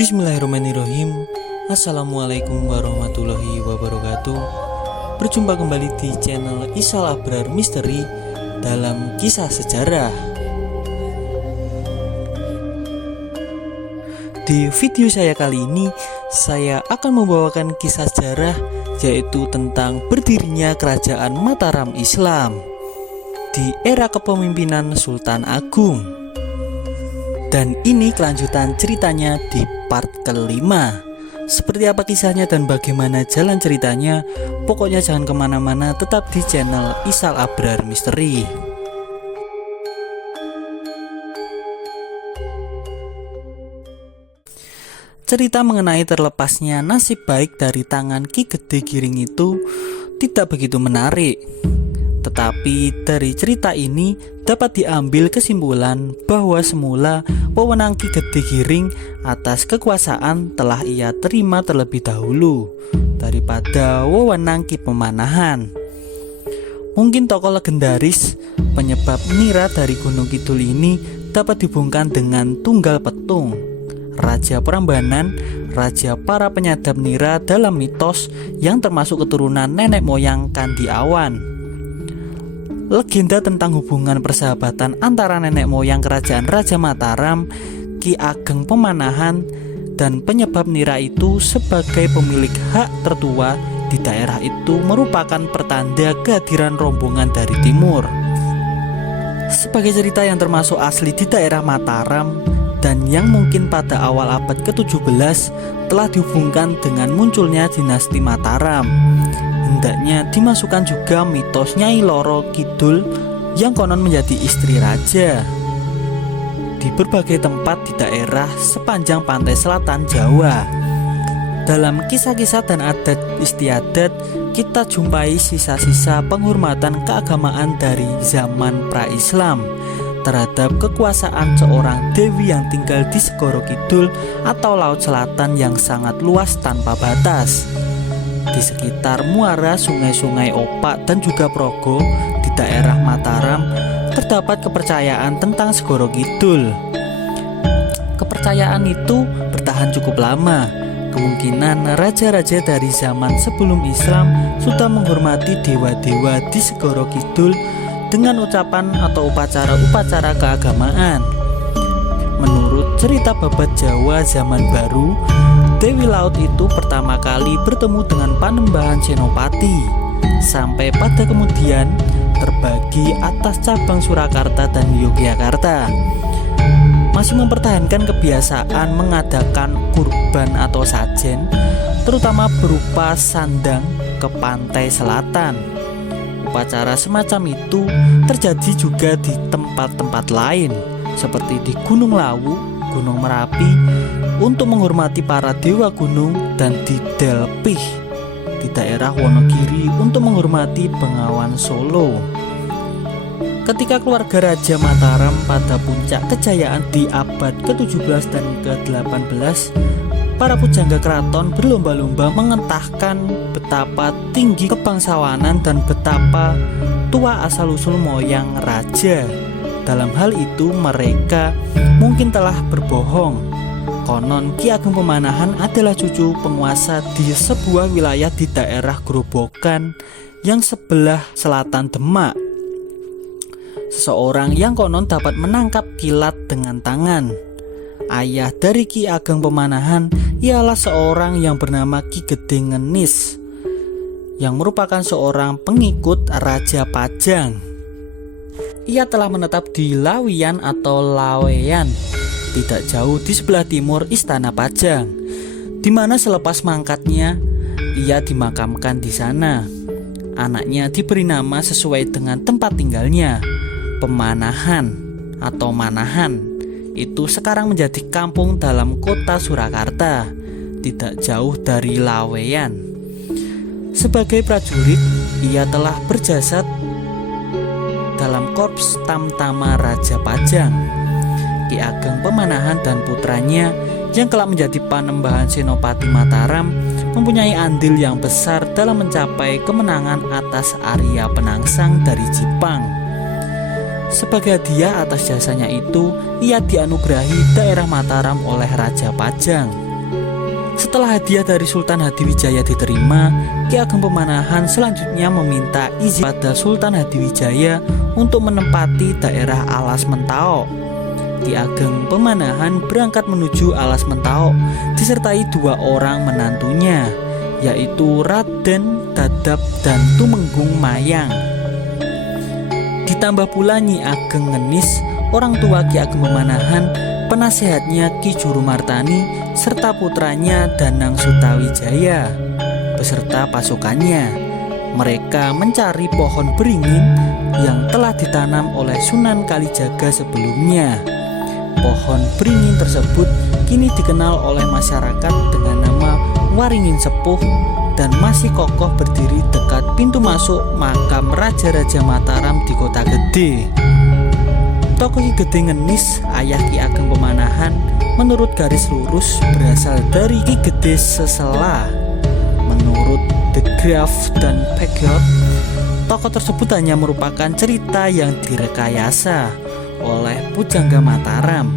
Bismillahirrahmanirrahim. Assalamualaikum warahmatullahi wabarakatuh. Berjumpa kembali di channel Isal Abrar Misteri dalam kisah sejarah. Di video saya kali ini, saya akan membawakan kisah sejarah, yaitu tentang berdirinya Kerajaan Mataram Islam di era kepemimpinan Sultan Agung. Dan ini kelanjutan ceritanya di part kelima. Seperti apa kisahnya dan bagaimana jalan ceritanya, pokoknya jangan kemana-mana, tetap di channel Isal Abrar Misteri. Cerita mengenai terlepasnya nasib baik dari tangan Ki Gede Giring itu tidak begitu menarik. Tetapi dari cerita ini dapat diambil kesimpulan bahwa semula wewenang Ki Gede Giring atas kekuasaan telah ia terima terlebih dahulu daripada wewenang Ki Pemanahan. Mungkin tokoh legendaris penyebab nira dari Gunung Kidul ini dapat dihubungkan dengan Tunggal Petung, Raja Prambanan, raja para penyadap nira dalam mitos yang termasuk keturunan nenek moyang Kandi Awan. Legenda tentang hubungan persahabatan antara nenek moyang kerajaan Raja Mataram, Ki Ageng Pemanahan, dan penyebab nira itu sebagai pemilik hak tertua di daerah itu merupakan pertanda kehadiran rombongan dari timur. Sebagai cerita yang termasuk asli di daerah Mataram dan yang mungkin pada awal abad ke-17 telah dihubungkan dengan munculnya dinasti Mataram. Hendaknya dimasukkan juga mitos Nyai Loro Kidul yang konon menjadi istri raja di berbagai tempat di daerah sepanjang pantai selatan Jawa. Dalam kisah-kisah dan adat istiadat, kita jumpai sisa-sisa penghormatan keagamaan dari zaman pra-Islam terhadap kekuasaan seorang dewi yang tinggal di Segoro Kidul atau Laut Selatan yang sangat luas tanpa batas. Di sekitar muara sungai-sungai Opak dan juga Progo di daerah Mataram terdapat kepercayaan tentang Segoro Kidul. Kepercayaan itu bertahan cukup lama. Kemungkinan raja-raja dari zaman sebelum Islam sudah menghormati dewa-dewa di Segoro Kidul dengan ucapan atau upacara-upacara keagamaan. Menurut cerita babat Jawa zaman baru, Dewi Laut itu pertama kali bertemu dengan Panembahan Senopati, sampai pada kemudian terbagi atas cabang Surakarta dan Yogyakarta. Masih mempertahankan kebiasaan mengadakan kurban atau sajen, terutama berupa sandang ke pantai selatan. Upacara semacam itu terjadi juga di tempat-tempat lain, seperti di Gunung Lawu, Gunung Merapi, untuk menghormati para dewa gunung, dan di Delpih di daerah Wonogiri untuk menghormati Bengawan Solo. Ketika keluarga Raja Mataram pada puncak kejayaan di abad ke-17 dan ke-18, para pujangga keraton berlomba-lomba mengentahkan betapa tinggi kebangsawanan dan betapa tua asal-usul moyang raja. Dalam hal itu mereka mungkin telah berbohong. Konon Ki Ageng Pemanahan adalah cucu penguasa di sebuah wilayah di daerah Grobogan yang sebelah selatan Demak. Seseorang yang konon dapat menangkap kilat dengan tangan. Ayah dari Ki Ageng Pemanahan ialah seorang yang bernama Ki Gede Ngenis, yang merupakan seorang pengikut Raja Pajang. Ia telah menetap di Lawian atau Laweyan, tidak jauh di sebelah timur Istana Pajang, di mana selepas mangkatnya ia dimakamkan di sana. Anaknya diberi nama sesuai dengan tempat tinggalnya, Pemanahan atau Manahan. Itu sekarang menjadi kampung dalam kota Surakarta, tidak jauh dari Laweyan. Sebagai prajurit, ia telah berjasa dalam Korps Tamtama Raja Pajang. Ki Ageng Pemanahan dan putranya yang kelak menjadi Panembahan Senopati Mataram mempunyai andil yang besar dalam mencapai kemenangan atas Arya Penangsang dari Jipang. Sebagai hadiah atas jasanya itu, ia dianugerahi daerah Mataram oleh Raja Pajang. Setelah hadiah dari Sultan Hadiwijaya diterima, Ki Ageng Pemanahan selanjutnya meminta izin pada Sultan Hadiwijaya untuk menempati daerah Alas Mentawai. Ki Ageng Pemanahan berangkat menuju Alas Mentawai disertai 2 orang menantunya, yaitu Raden Dadap dan Tumenggung Mayang. Ditambah pula Nyi Ageng Ngenis, orang tua Ki Ageng Pemanahan, penasehatnya Ki Jurumartani, serta putranya Danang Sutawijaya beserta pasukannya. Mereka mencari pohon beringin yang telah ditanam oleh Sunan Kalijaga sebelumnya. Pohon beringin tersebut kini dikenal oleh masyarakat dengan nama Waringin Sepuh dan masih kokoh berdiri dekat pintu masuk makam Raja-Raja Mataram di Kota Gede. Tokoh Ki Gede Ngenis, ayah Ki Ageng Pemanahan, menurut garis lurus berasal dari Ki Gede Sesela. Menurut The Graph dan Peggyot, tokoh tersebut hanya merupakan cerita yang direkayasa oleh Pujangga Mataram.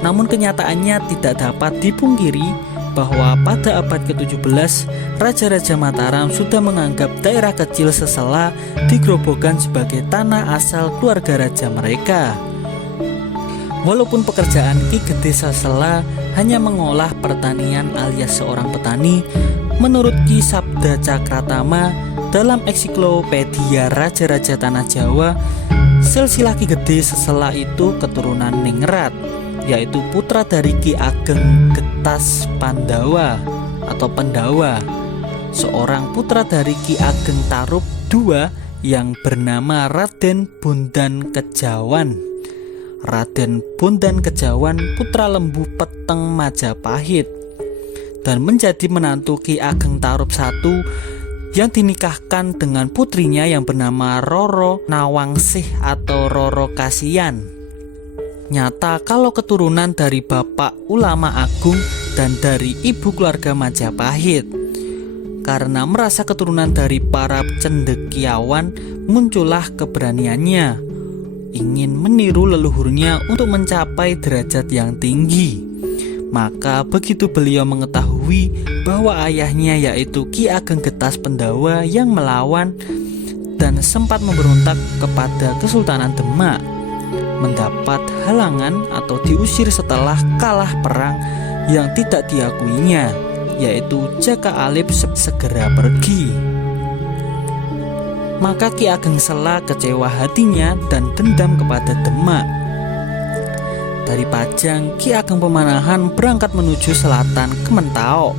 Namun kenyataannya tidak dapat dipungkiri bahwa pada abad ke-17 Raja-Raja Mataram sudah menganggap daerah kecil Sesela di Grobogan sebagai tanah asal keluarga raja mereka. Walaupun pekerjaan Ki Gede Sesela hanya mengolah pertanian alias seorang petani, menurut Ki Sabda Cakratama dalam Ensiklopedia Raja-Raja Tanah Jawa, silsilah Ki Gede Sesela itu keturunan Ningrat, yaitu putra dari Ki Ageng Getas Pandawa atau Pendawa, seorang putra dari Ki Ageng Tarup II yang bernama Raden Bondan Kejawan. Raden Bondan Kejawan putra Lembu Peteng Majapahit dan menjadi menantu Ki Ageng Tarup I yang dinikahkan dengan putrinya yang bernama Roro Nawangsih atau Roro Kasihan. Nyata kalau keturunan dari bapak ulama agung dan dari ibu keluarga Majapahit. Karena merasa keturunan dari para cendekiawan, muncullah keberaniannya, ingin meniru leluhurnya untuk mencapai derajat yang tinggi. Maka begitu beliau mengetahui bahwa ayahnya yaitu Ki Ageng Getas Pendawa yang melawan dan sempat memberontak kepada Kesultanan Demak, mendapat halangan atau diusir setelah kalah perang yang tidak diakuinya, yaitu Jaka Alip segera pergi. Maka Ki Ageng Sela kecewa hatinya dan dendam kepada Demak. Dari Pajang, Ki Ageng Pemanahan berangkat menuju selatan ke Mentawai.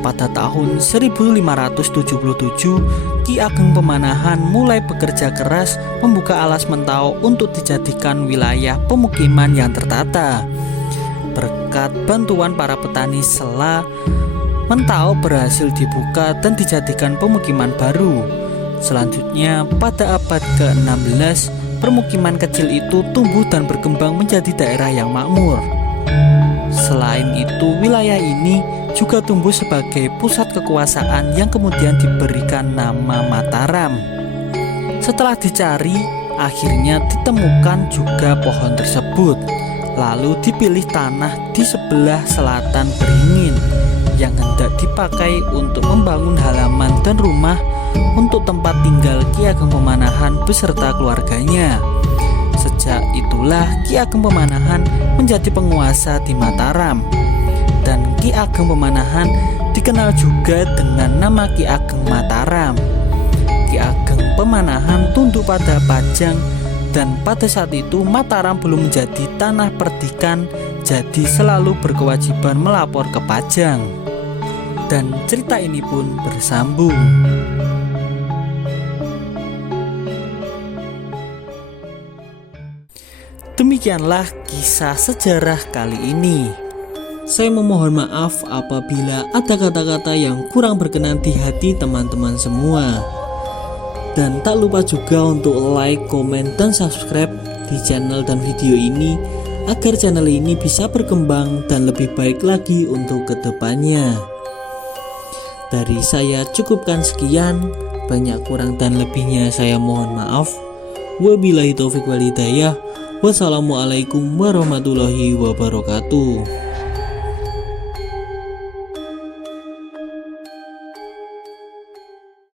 Pada tahun 1577, Ki Ageng Pemanahan mulai bekerja keras membuka Alas Mentawai untuk dijadikan wilayah pemukiman yang tertata. Berkat bantuan para petani Sela, Mentawai berhasil dibuka dan dijadikan pemukiman baru. Selanjutnya, pada abad ke-16, permukiman kecil itu tumbuh dan berkembang menjadi daerah yang makmur. Selain itu, wilayah ini juga tumbuh sebagai pusat kekuasaan yang kemudian diberikan nama Mataram. Setelah dicari, akhirnya ditemukan juga pohon tersebut. Lalu dipilih tanah di sebelah selatan beringin yang hendak dipakai untuk membangun halaman dan rumah untuk tempat tinggal Ki Ageng Pemanahan beserta keluarganya. Sejak itulah Ki Ageng Pemanahan menjadi penguasa di Mataram. Dan Ki Ageng Pemanahan dikenal juga dengan nama Ki Ageng Mataram. Ki Ageng Pemanahan tunduk pada Pajang, dan pada saat itu Mataram belum menjadi tanah perdikan, jadi selalu berkewajiban melapor ke Pajang. Dan cerita ini pun bersambung. Demikianlah kisah sejarah kali ini. Saya memohon maaf apabila ada kata-kata yang kurang berkenan di hati teman-teman semua. Dan tak lupa juga untuk like, komen, dan subscribe di channel dan video ini agar channel ini bisa berkembang dan lebih baik lagi untuk kedepannya. Dari saya cukupkan sekian, banyak kurang dan lebihnya saya mohon maaf. Wabillahi taufiq wal hidayah. Wassalamualaikum warahmatullahi wabarakatuh.